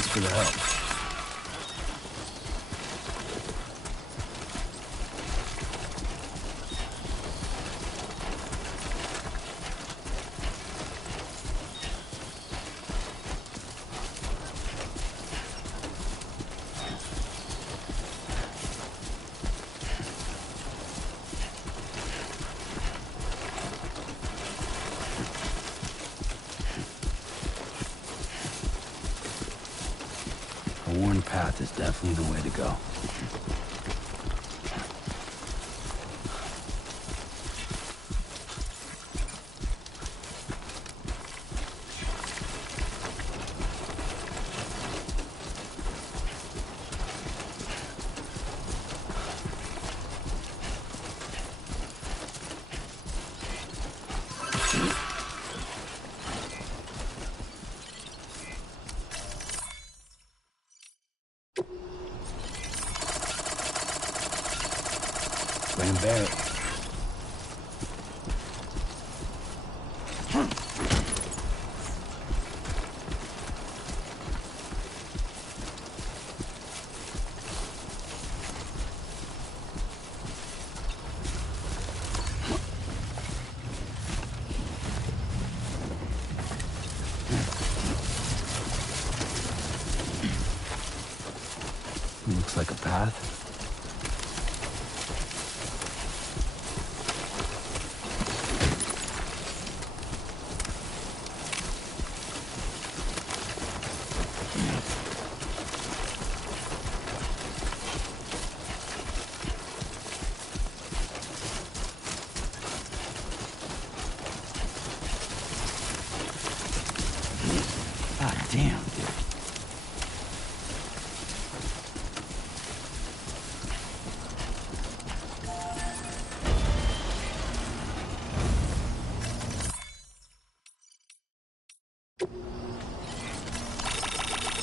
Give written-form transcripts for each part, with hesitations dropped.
Thanks for the help. A worn path is definitely the way to go. Grand Barrett. Looks like a path. God damn, dude.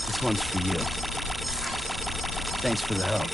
This one's for you. Thanks for the help.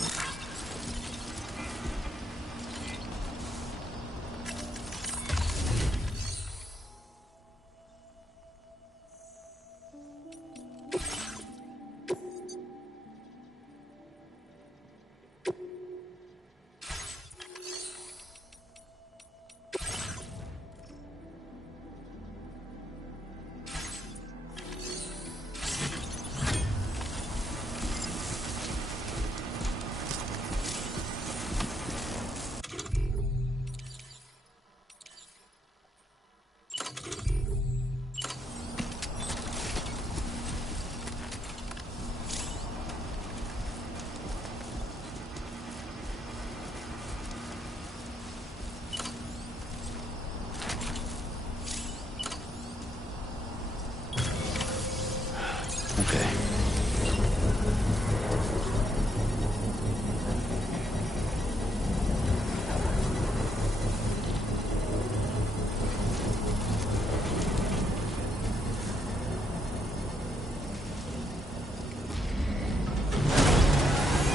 Okay.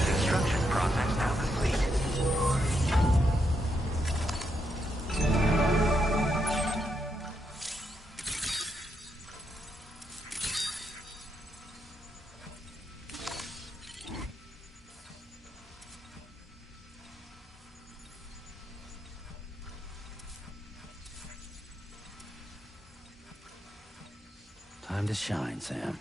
Construction process now complete. Time to shine, Sam.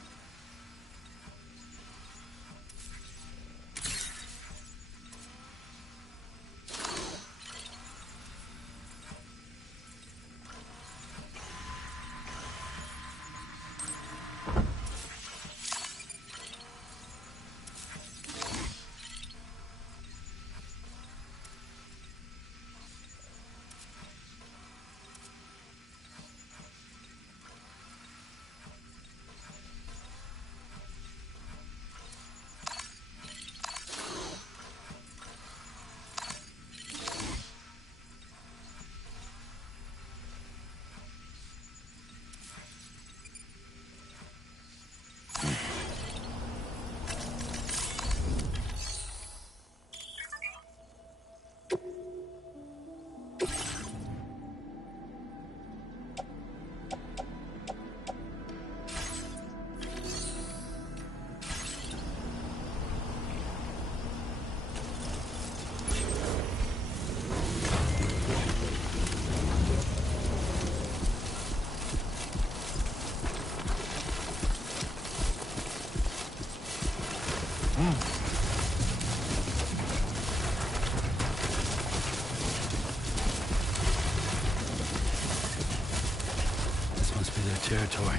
This must be their territory.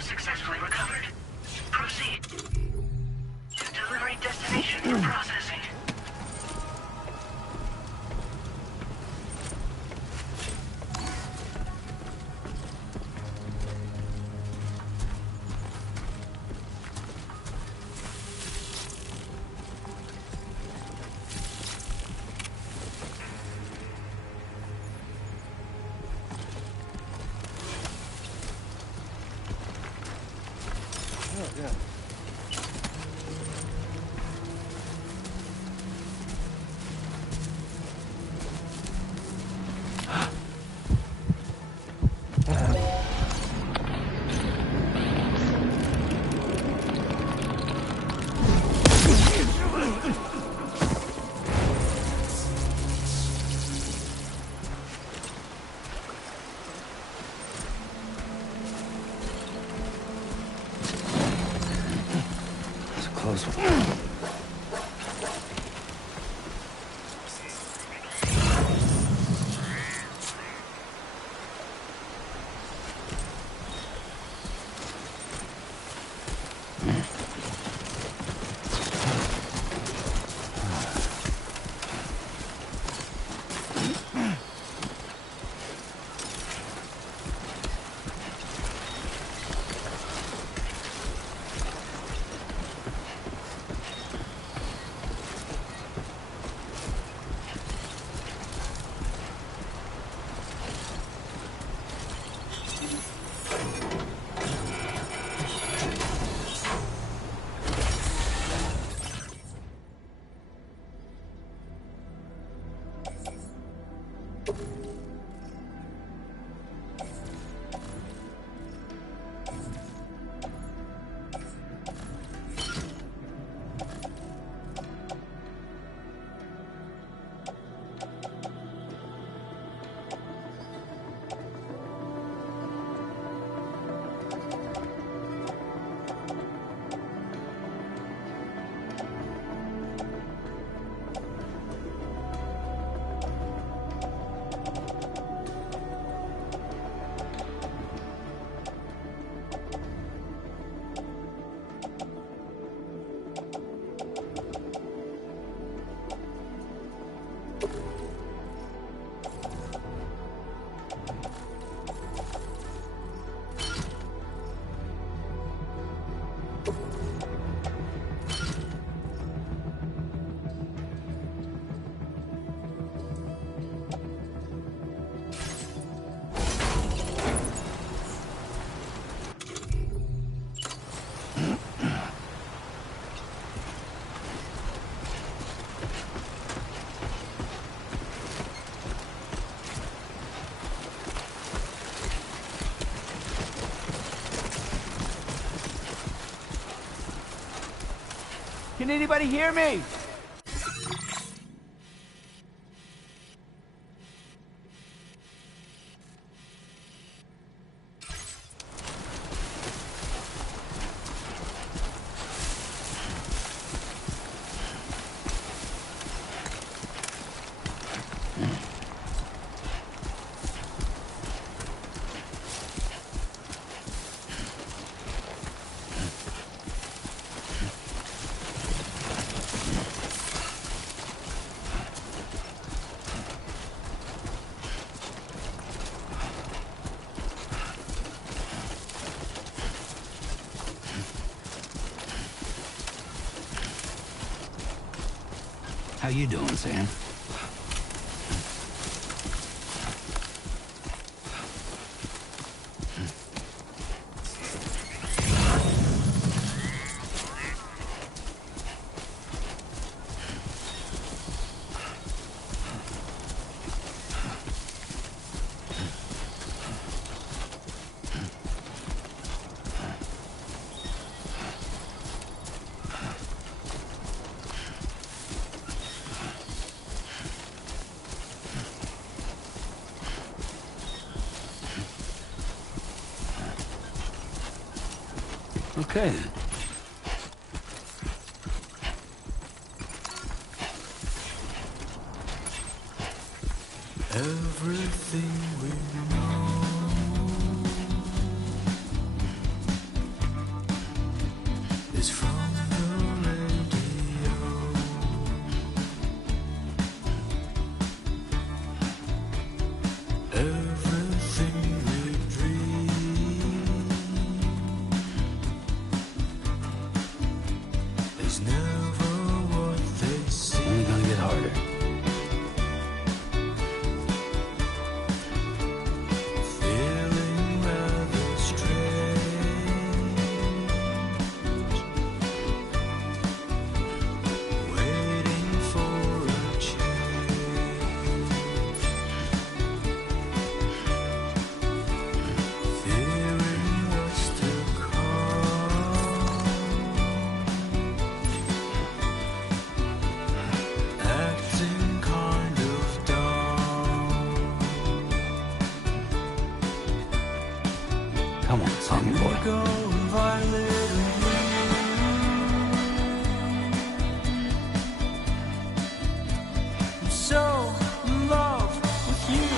Successfully recovered. Proceed. Delivery destination for processing. Oh, yeah. That's a close one. Can anybody hear me? How you doing, Sam? Okay, then. Everything we know is from the radio. Everything we dream is never what they seem. Only gonna get harder. Feeling rather strange, waiting for a change, fearing what's to come, acting kind of dumb. Come on, Sammy boy. Go violet and blue. I'm so in love with you.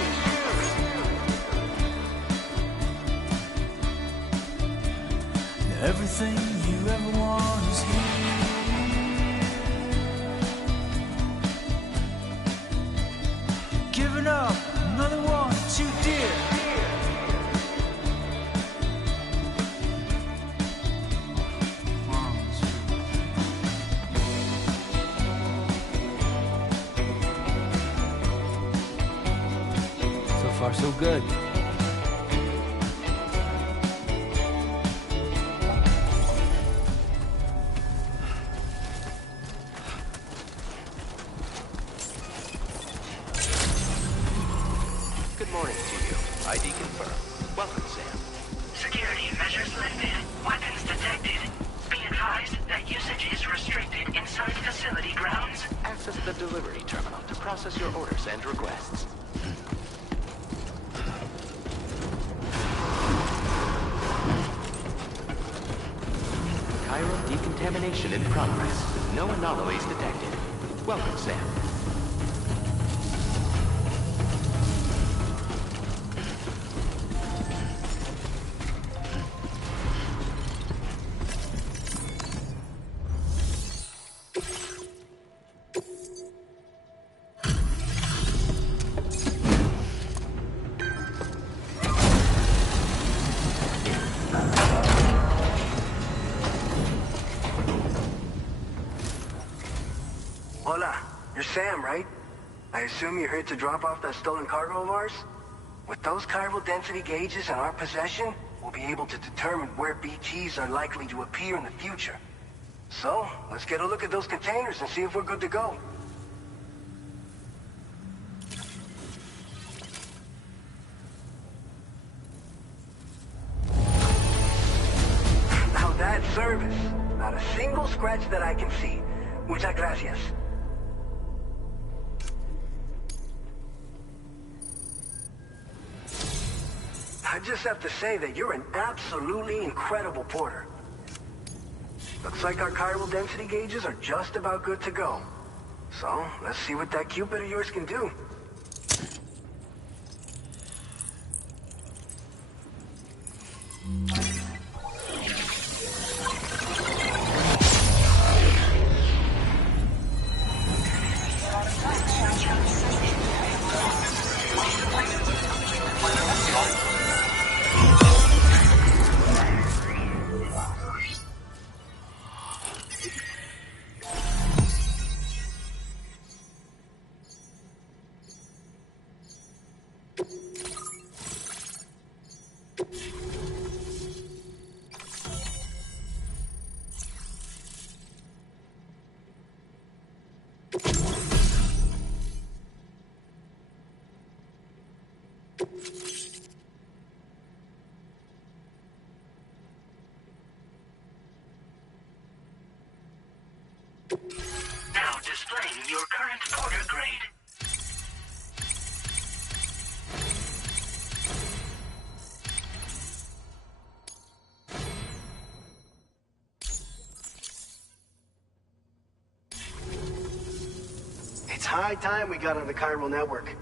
Everything you ever want is here. Giving up another one too dear. So far, so good. Good morning to you. ID confirmed. Welcome, Sam. Security measures lifted. Weapons detected. Be advised that usage is restricted inside facility grounds. Access the delivery terminal to process your orders and requests. Chiral decontamination in progress. No anomalies detected. Welcome, Sam. Hola, you're Sam, right? I assume you're here to drop off that stolen cargo of ours? With those chiral density gauges in our possession, we'll be able to determine where BTs are likely to appear in the future. So, let's get a look at those containers and see if we're good to go. Now that's service. Not a single scratch that I can see. Muchas gracias. I just have to say that you're an absolutely incredible porter. Looks like our chiral density gauges are just about good to go. So, let's see what that Cupid of yours can do. Now displaying your current porter grade. It's high time we got on the chiral network.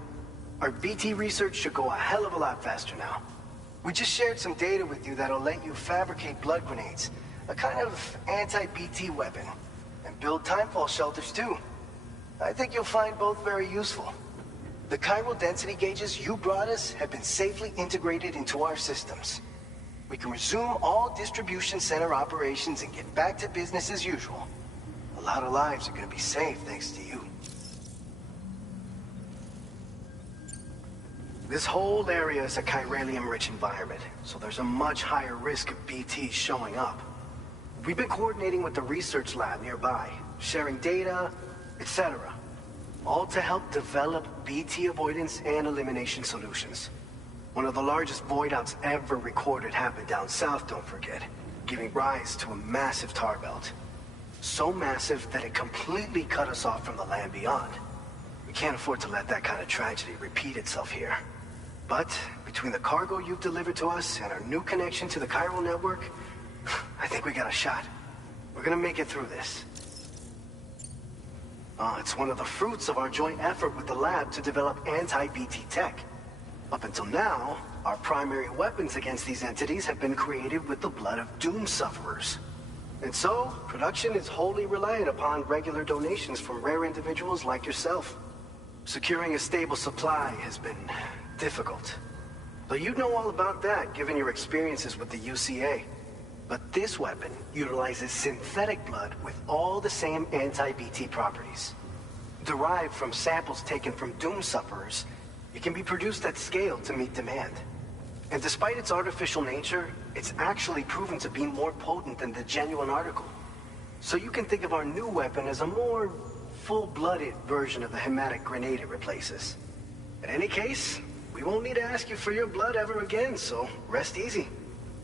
Our BT research should go a hell of a lot faster now. We just shared some data with you that'll let you fabricate blood grenades, a kind of anti-BT weapon, and build timefall shelters too. I think you'll find both very useful. The chiral density gauges you brought us have been safely integrated into our systems. We can resume all distribution center operations and get back to business as usual. A lot of lives are gonna be saved thanks to you. This whole area is a chiralium-rich environment, so there's a much higher risk of BTs showing up. We've been coordinating with the research lab nearby, sharing data, etc. All to help develop BT avoidance and elimination solutions. One of the largest void outs ever recorded happened down south, don't forget, giving rise to a massive tar belt. So massive that it completely cut us off from the land beyond. We can't afford to let that kind of tragedy repeat itself here. But between the cargo you've delivered to us and our new connection to the chiral network, I think we got a shot. We're gonna make it through this. It's one of the fruits of our joint effort with the lab to develop anti-BT tech. Up until now, our primary weapons against these entities have been created with the blood of doom sufferers. And so, production is wholly reliant upon regular donations from rare individuals like yourself. Securing a stable supply has been difficult. But you'd know all about that, given your experiences with the UCA. But this weapon utilizes synthetic blood with all the same anti-BT properties. Derived from samples taken from doom sufferers, it can be produced at scale to meet demand. And despite its artificial nature, it's actually proven to be more potent than the genuine article. So you can think of our new weapon as a more full-blooded version of the hematic grenade it replaces. In any case, we won't need to ask you for your blood ever again, so rest easy.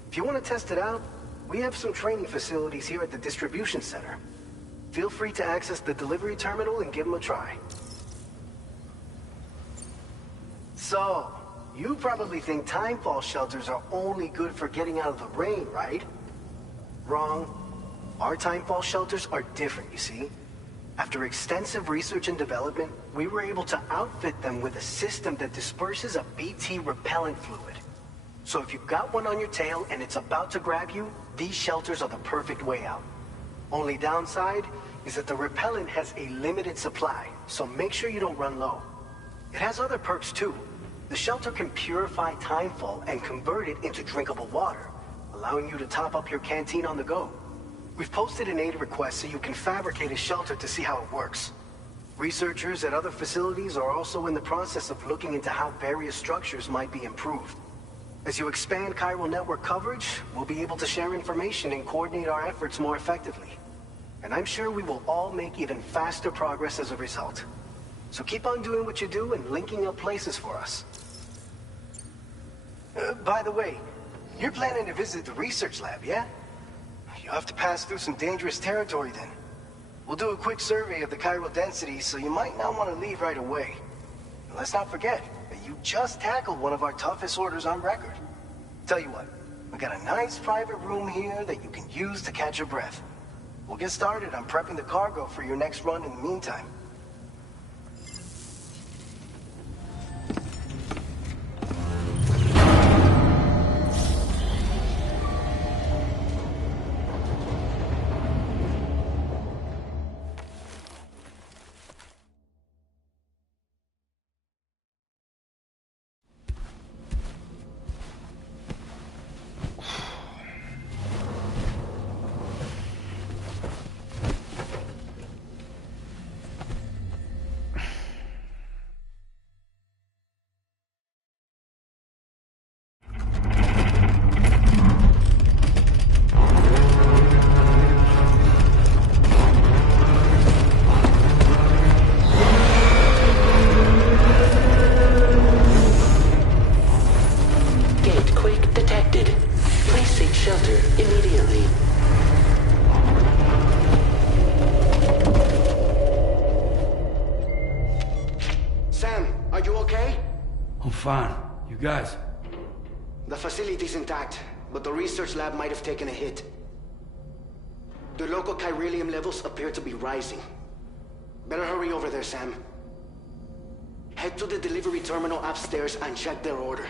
If you want to test it out, we have some training facilities here at the distribution center. Feel free to access the delivery terminal and give them a try. So, you probably think timefall shelters are only good for getting out of the rain, right? Wrong. Our timefall shelters are different, you see. After extensive research and development, we were able to outfit them with a system that disperses a BT repellent fluid. So if you've got one on your tail and it's about to grab you, these shelters are the perfect way out. Only downside is that the repellent has a limited supply, so make sure you don't run low. It has other perks too. The shelter can purify timefall and convert it into drinkable water, allowing you to top up your canteen on the go. We've posted an aid request so you can fabricate a shelter to see how it works. Researchers at other facilities are also in the process of looking into how various structures might be improved. As you expand chiral network coverage, we'll be able to share information and coordinate our efforts more effectively. And I'm sure we will all make even faster progress as a result. So keep on doing what you do and linking up places for us. By the way, you're planning to visit the research lab, yeah? You'll have to pass through some dangerous territory then. We'll do a quick survey of the chiral density, so you might not want to leave right away. And let's not forget that you just tackled one of our toughest orders on record. Tell you what, we got a nice private room here that you can use to catch your breath. We'll get started on prepping the cargo for your next run in the meantime. Fine. You guys? The facility's intact, but the research lab might have taken a hit. The local chiralium levels appear to be rising. Better hurry over there, Sam. Head to the delivery terminal upstairs and check their order.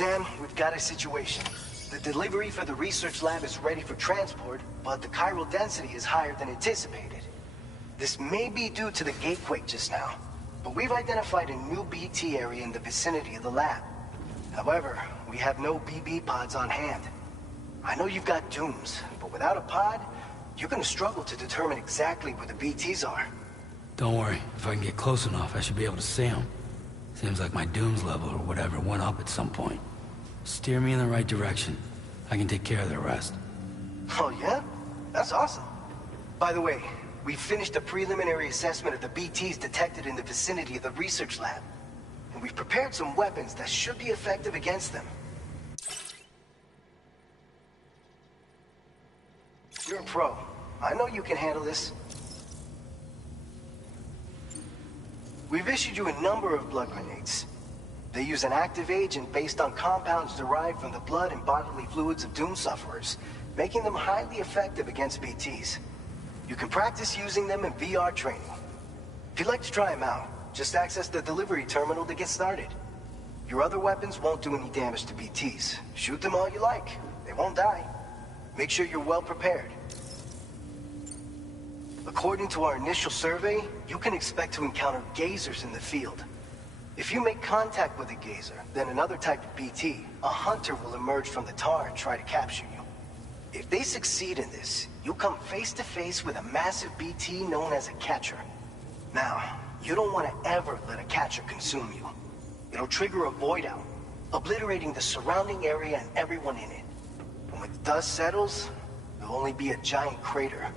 Sam, we've got a situation. The delivery for the research lab is ready for transport, but the chiral density is higher than anticipated. This may be due to the gatequake just now, but we've identified a new BT area in the vicinity of the lab. However, we have no BB pods on hand. I know you've got dooms, but without a pod, you're gonna struggle to determine exactly where the BTs are. Don't worry. If I can get close enough, I should be able to see them. Seems like my dooms level or whatever went up at some point. Steer me in the right direction. I can take care of the rest. Oh yeah? That's awesome. By the way, We've finished a preliminary assessment of the BTs detected in the vicinity of the research lab. And we've prepared some weapons that should be effective against them. You're a pro. I know you can handle this. We've issued you a number of blood grenades. They use an active agent based on compounds derived from the blood and bodily fluids of Doom sufferers, making them highly effective against BTs. You can practice using them in VR training. If you'd like to try them out, just access the delivery terminal to get started. Your other weapons won't do any damage to BTs. Shoot them all you like. They won't die. Make sure you're well prepared. According to our initial survey, you can expect to encounter gazers in the field. If you make contact with a gazer, then another type of BT, a hunter will emerge from the tar and try to capture you. If they succeed in this, you'll come face to face with a massive BT known as a catcher. Now, you don't want to ever let a catcher consume you. It'll trigger a void out, obliterating the surrounding area and everyone in it. And when the dust settles, there'll only be a giant crater.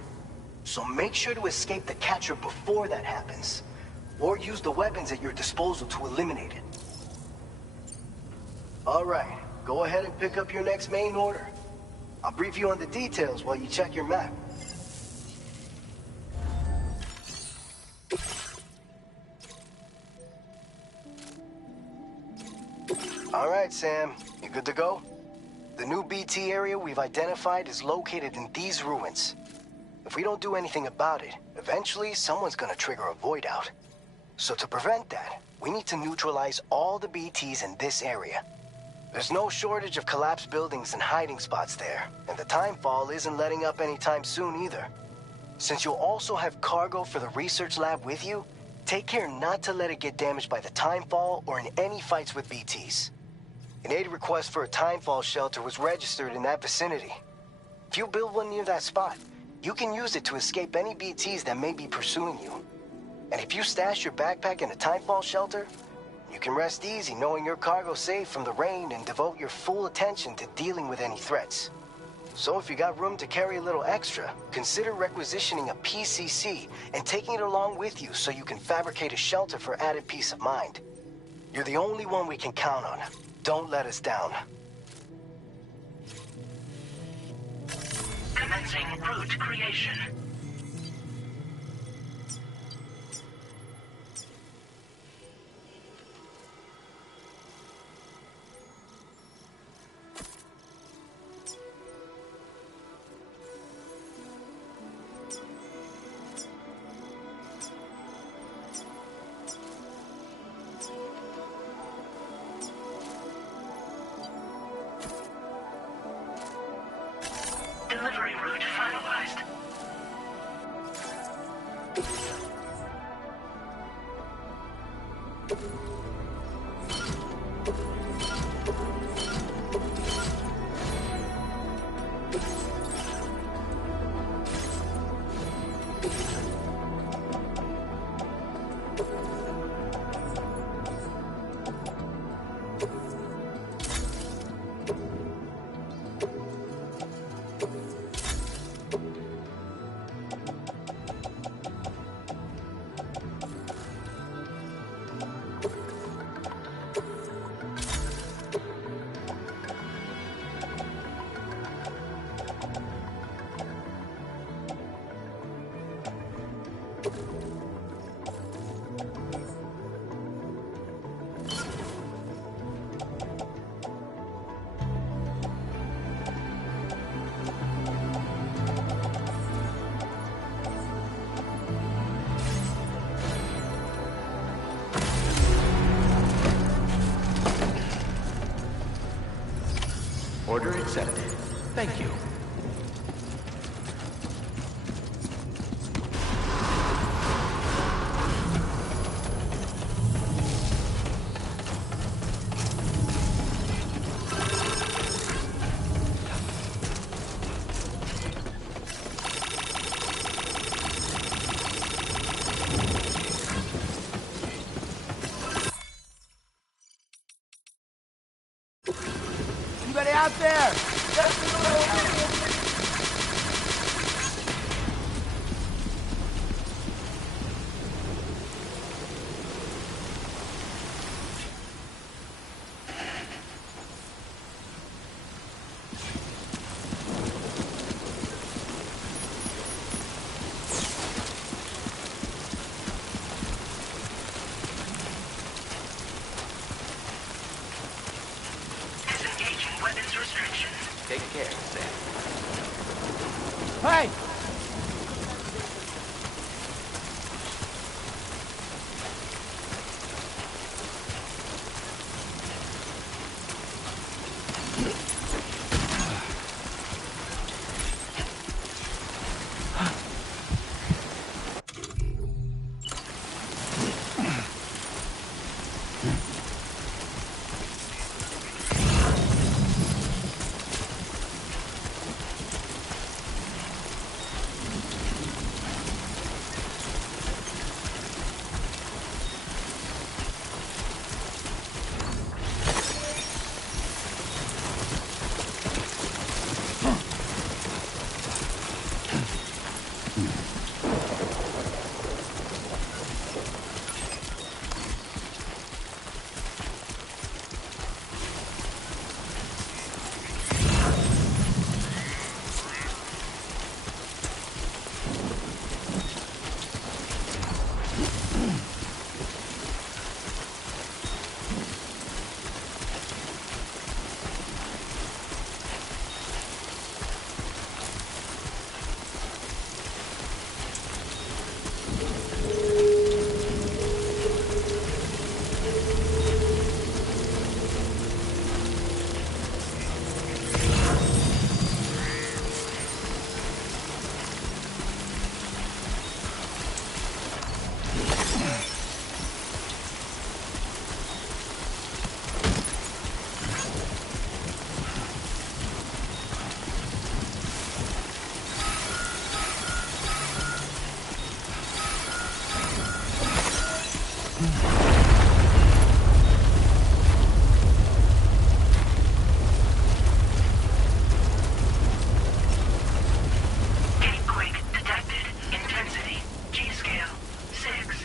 So make sure to escape the catcher before that happens, or use the weapons at your disposal to eliminate it. All right, go ahead and pick up your next main order. I'll brief you on the details while you check your map. All right, Sam, you good to go? The new BT area we've identified is located in these ruins. If we don't do anything about it, eventually someone's gonna trigger a void out. So to prevent that, we need to neutralize all the BTs in this area. There's no shortage of collapsed buildings and hiding spots there, and the timefall isn't letting up anytime soon either. Since you'll also have cargo for the research lab with you, take care not to let it get damaged by the timefall or in any fights with BTs. An aid request for a timefall shelter was registered in that vicinity. If you build one near that spot, you can use it to escape any BTs that may be pursuing you. And if you stash your backpack in a timefall shelter, you can rest easy knowing your cargo's safe from the rain and devote your full attention to dealing with any threats. So if you got room to carry a little extra, consider requisitioning a PCC and taking it along with you so you can fabricate a shelter for added peace of mind. You're the only one we can count on. Don't let us down. Commencing route creation. Delivery route finalized. Order accepted. Thank you. Anybody out there? Take care, Sam. Hey! Earthquake detected. Intensity. G-scale. 6.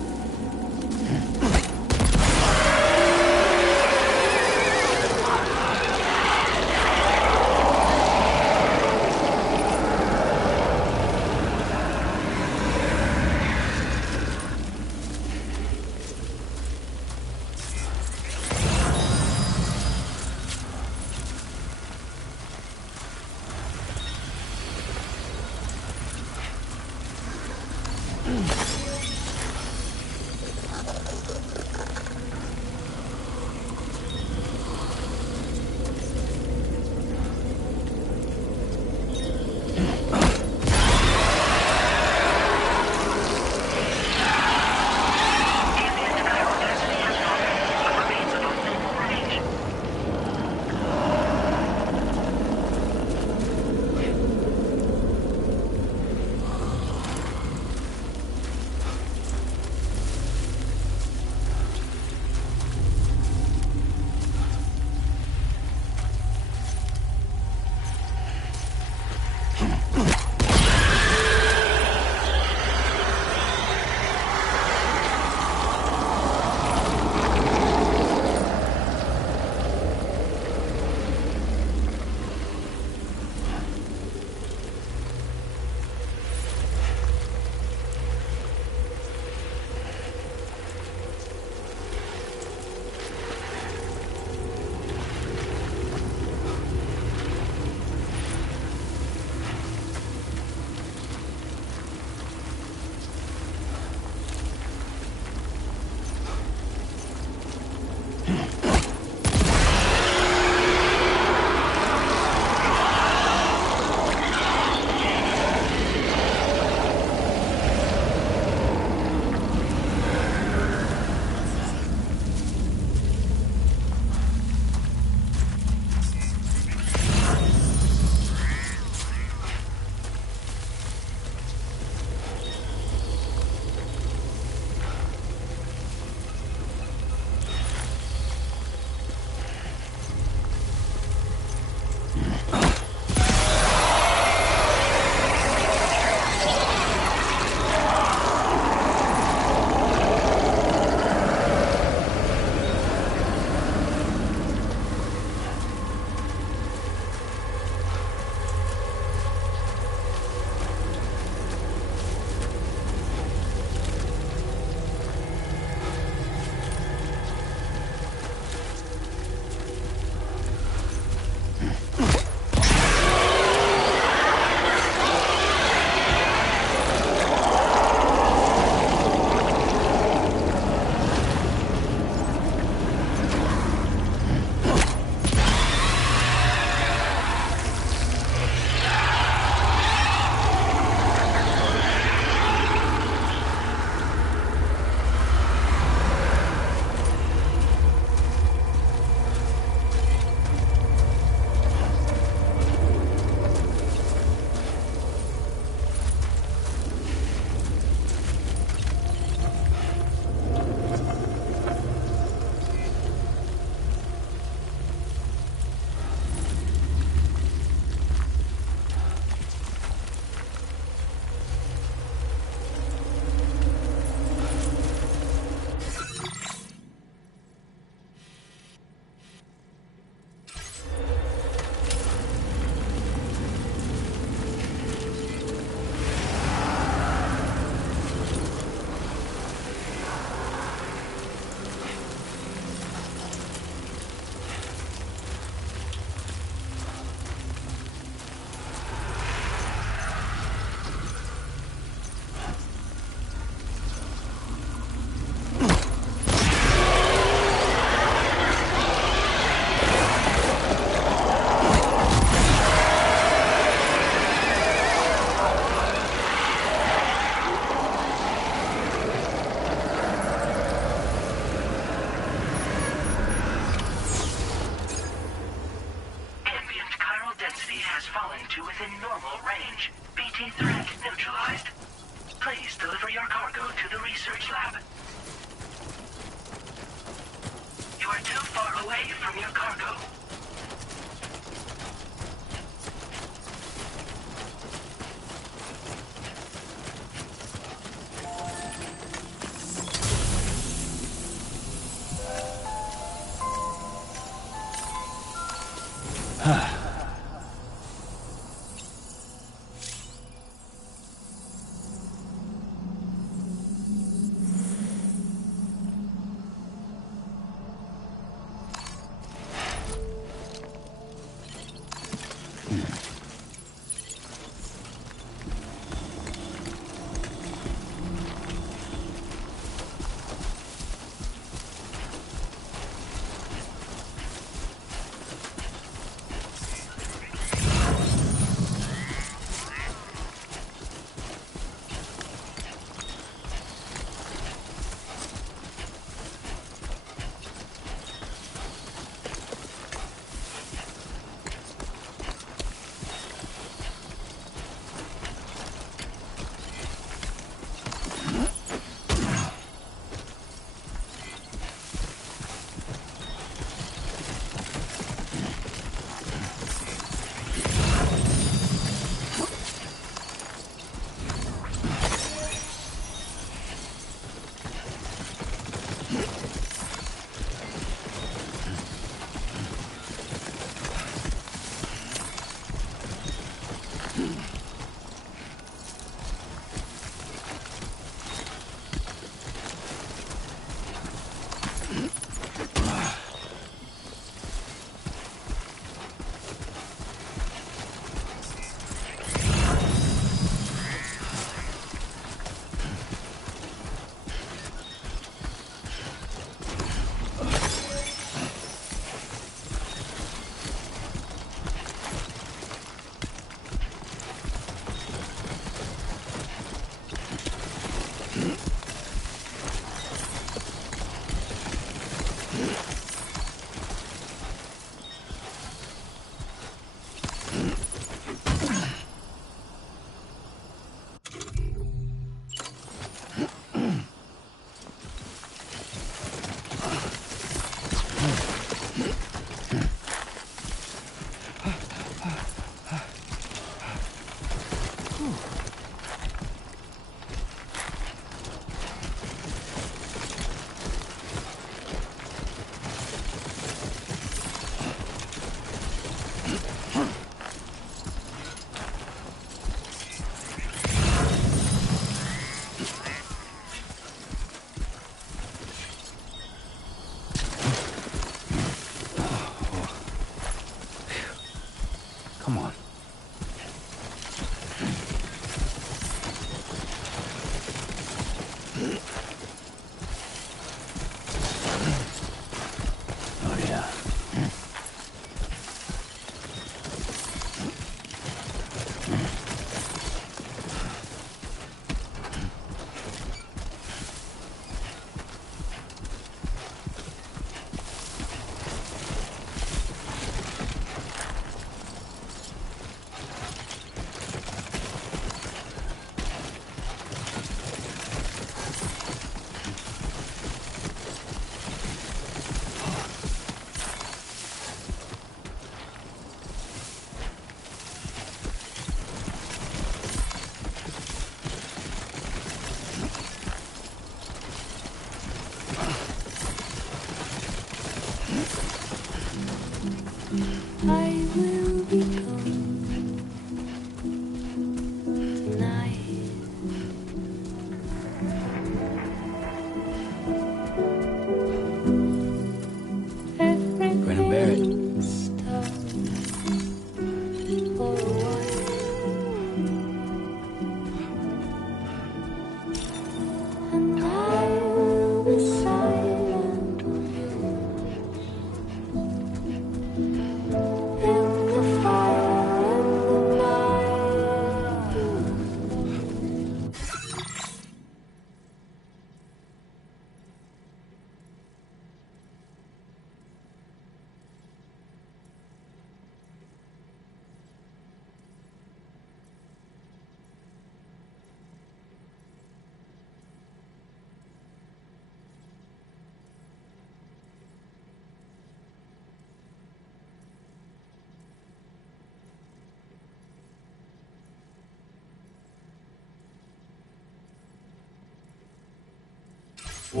Time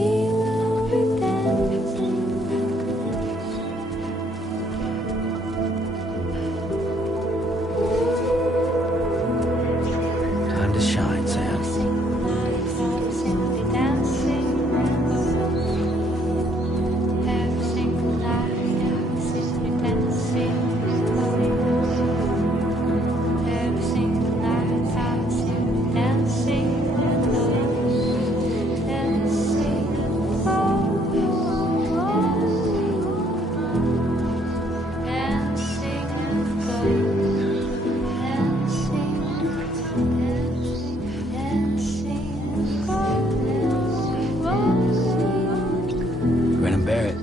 to shine, Sam. Grin and bear it.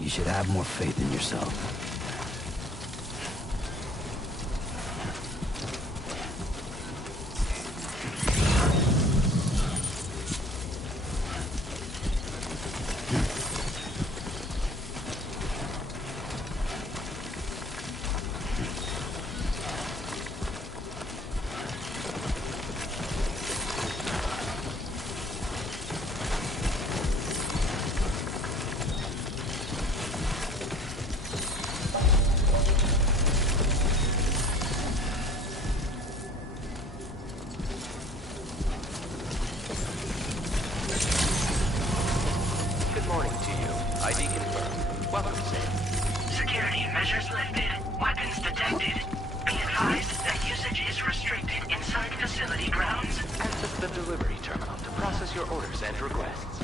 You should have more faith in yourself. Good morning to you. ID confirmed. Welcome, Sam. Security measures lifted. Weapons detected. Be advised that usage is restricted inside facility grounds. Access the delivery terminal to process your orders and requests.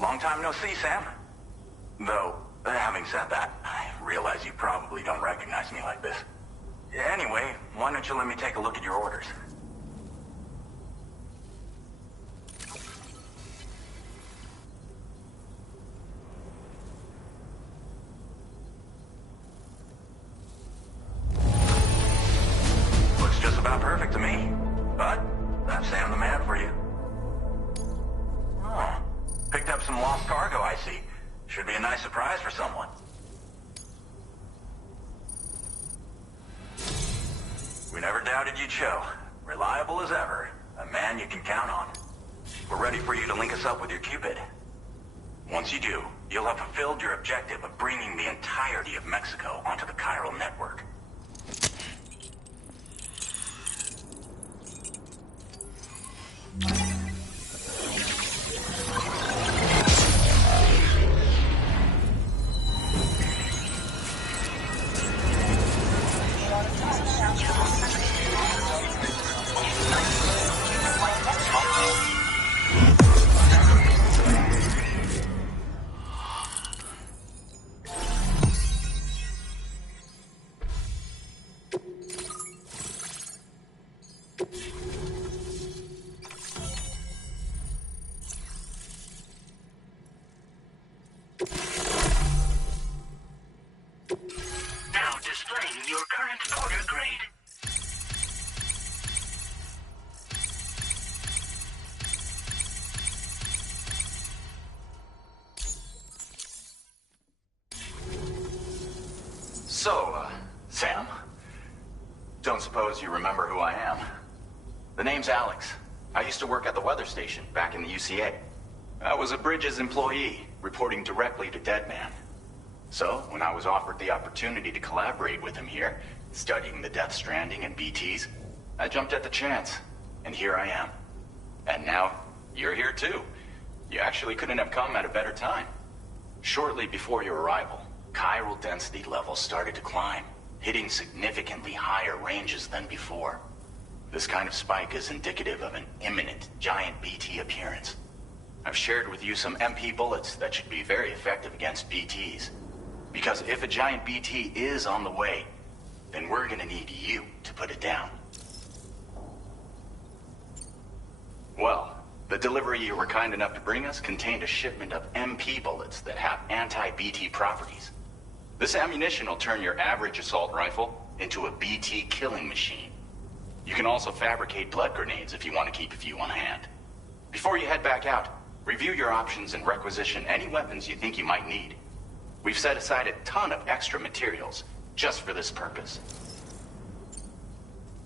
Long time no see, Sam. Though, having said that, I realize you probably don't recognize me like this. Anyway, why don't you let me take a look at your orders? Looks just about perfect to me. But, that's Sam the Man for you. Oh, picked up some lost cargo, I see. Should be a nice surprise for someone. We never doubted you'd show. Reliable as ever. A man you can count on. We're ready for you to link us up with your Cupid. Once you do, you'll have fulfilled your objective of bringing the entirety of Mexico onto the chiral network. your current order grade. So, Sam, don't suppose you remember who I am? The name's Alex. I used to work at the weather station back in the UCA. I was a Bridges employee, reporting directly to Deadman. So, when I was offered the opportunity to collaborate with him here, studying the Death Stranding and BTs, I jumped at the chance, and here I am. And now, you're here too. You actually couldn't have come at a better time. Shortly before your arrival, chiral density levels started to climb, hitting significantly higher ranges than before. This kind of spike is indicative of an imminent giant BT appearance. I've shared with you some MP bullets that should be very effective against BTs. Because if a giant BT is on the way, then we're gonna need you to put it down. Well, the delivery you were kind enough to bring us contained a shipment of MP bullets that have anti-BT properties. This ammunition will turn your average assault rifle into a BT killing machine. You can also fabricate blood grenades if you want to keep a few on hand. Before you head back out, review your options and requisition any weapons you think you might need. We've set aside a ton of extra materials just for this purpose.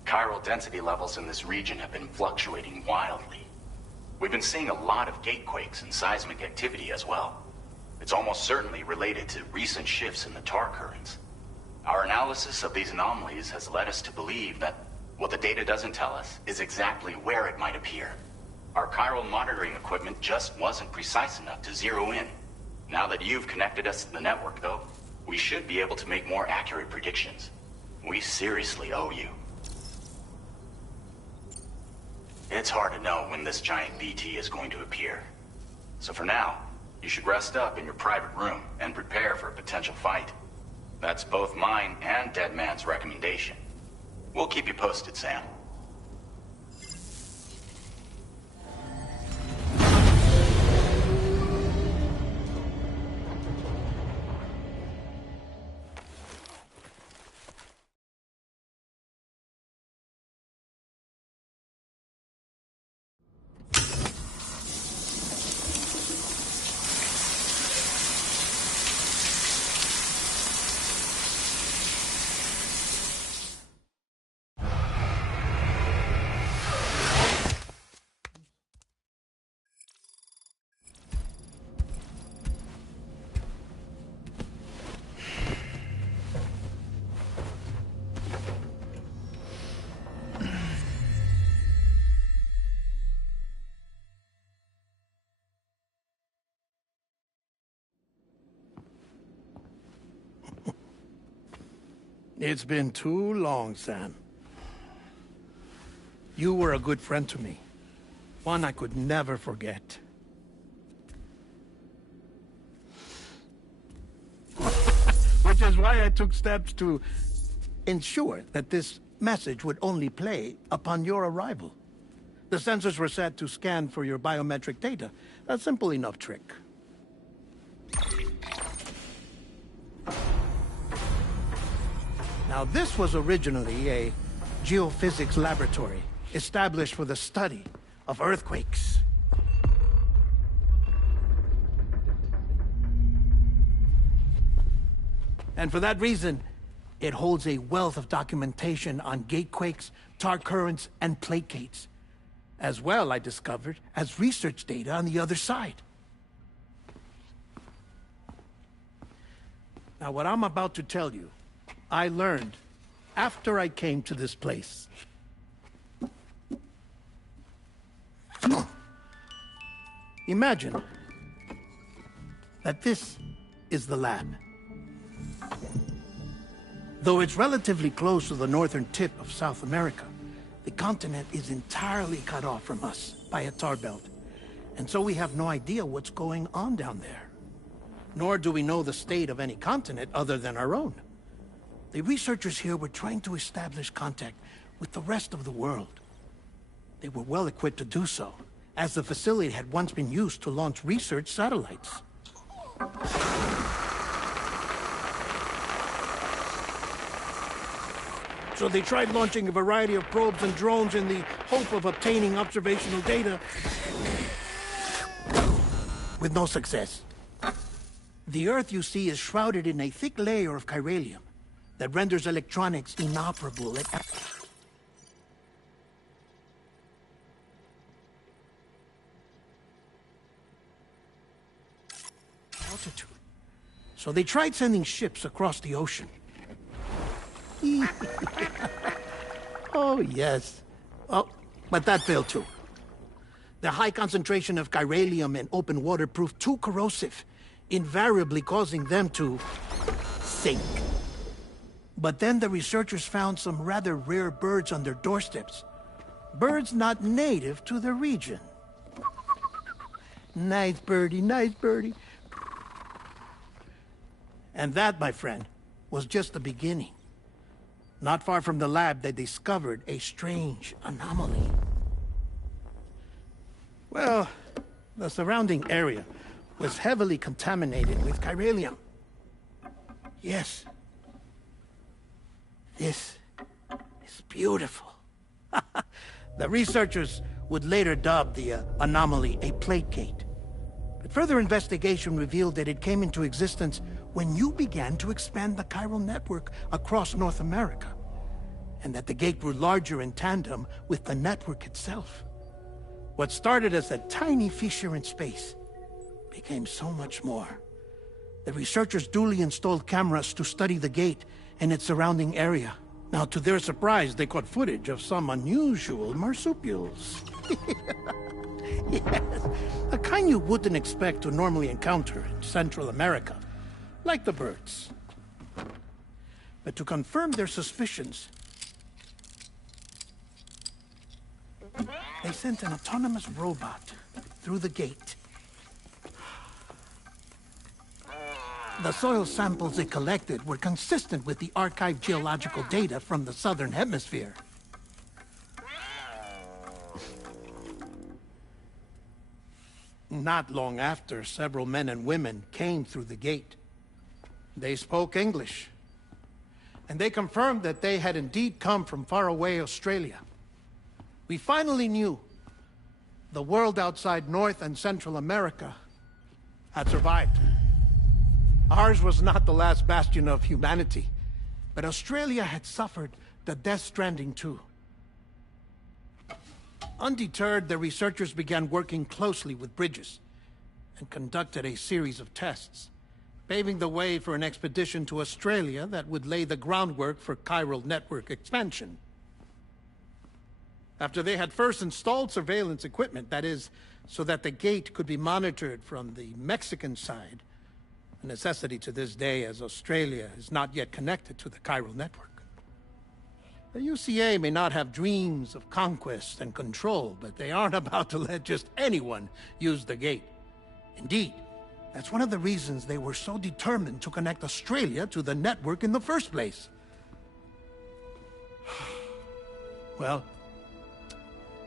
Chiral density levels in this region have been fluctuating wildly. We've been seeing a lot of gatequakes and seismic activity as well. It's almost certainly related to recent shifts in the tar currents. Our analysis of these anomalies has led us to believe that what the data doesn't tell us is exactly where it might appear. Our chiral monitoring equipment just wasn't precise enough to zero in. Now that you've connected us to the network, though, we should be able to make more accurate predictions. We seriously owe you. It's hard to know when this giant BT is going to appear. So for now, you should rest up in your private room and prepare for a potential fight. That's both mine and Deadman's recommendation. We'll keep you posted, Sam. It's been too long, Sam. You were a good friend to me. One I could never forget. Which is why I took steps to ensure that this message would only play upon your arrival. The sensors were set to scan for your biometric data. A simple enough trick. Now, this was originally a geophysics laboratory established for the study of earthquakes. And for that reason, it holds a wealth of documentation on gatequakes, tar currents, and placates. As well, I discovered, as research data on the other side. Now, what I'm about to tell you, I learned after I came to this place. Imagine that this is the lab. Though it's relatively close to the northern tip of South America, the continent is entirely cut off from us by a tar belt. And so we have no idea what's going on down there. Nor do we know the state of any continent other than our own. The researchers here were trying to establish contact with the rest of the world. They were well equipped to do so, as the facility had once been used to launch research satellites. So they tried launching a variety of probes and drones in the hope of obtaining observational data, with no success. The Earth, you see, is shrouded in a thick layer of chiralium that renders electronics inoperable at altitude. So they tried sending ships across the ocean. Oh, yes. Oh, but that failed too. The high concentration of chiralium in open water proved too corrosive, invariably causing them to sink. But then the researchers found some rather rare birds on their doorsteps. Birds not native to the region. Nice birdie, nice birdie. And that, my friend, was just the beginning. Not far from the lab, they discovered a strange anomaly. Well, the surrounding area was heavily contaminated with chiralium. Yes. This is beautiful. The researchers would later dub the anomaly a plate gate. But further investigation revealed that it came into existence when you began to expand the chiral network across North America, and that the gate grew larger in tandem with the network itself. What started as a tiny fissure in space became so much more. The researchers duly installed cameras to study the gate and its surrounding area. Now, to their surprise, they caught footage of some unusual marsupials. Yes, a kind you wouldn't expect to normally encounter in Central America, like the birds. But to confirm their suspicions, they sent an autonomous robot through the gate. The soil samples it collected were consistent with the archived geological data from the southern hemisphere. Not long after, several men and women came through the gate. They spoke English, and they confirmed that they had indeed come from faraway Australia. We finally knew the world outside North and Central America had survived. Ours was not the last bastion of humanity, but Australia had suffered the death stranding too. Undeterred, the researchers began working closely with Bridges and conducted a series of tests, paving the way for an expedition to Australia that would lay the groundwork for chiral network expansion. After they had first installed surveillance equipment, that is, so that the gate could be monitored from the Mexican side, a necessity to this day as Australia is not yet connected to the chiral network. The UCA may not have dreams of conquest and control, but they aren't about to let just anyone use the gate. Indeed, that's one of the reasons they were so determined to connect Australia to the network in the first place. Well,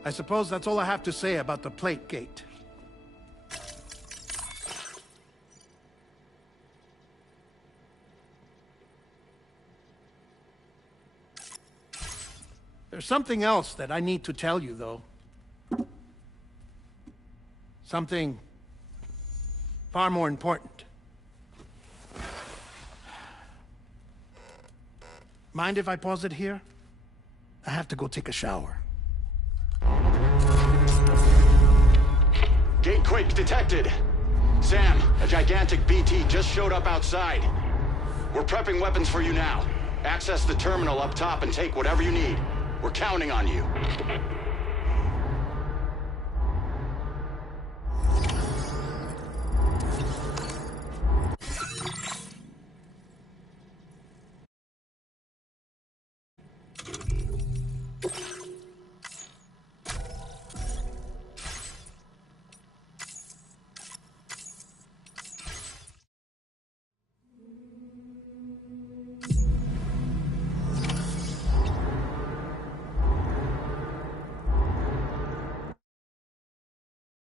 I suppose that's all I have to say about the plate gate. There's something else that I need to tell you, though. Something far more important. Mind if I pause it here? I have to go take a shower. Gate quake detected. Sam, a gigantic BT just showed up outside. We're prepping weapons for you now. Access the terminal up top and take whatever you need. We're counting on you.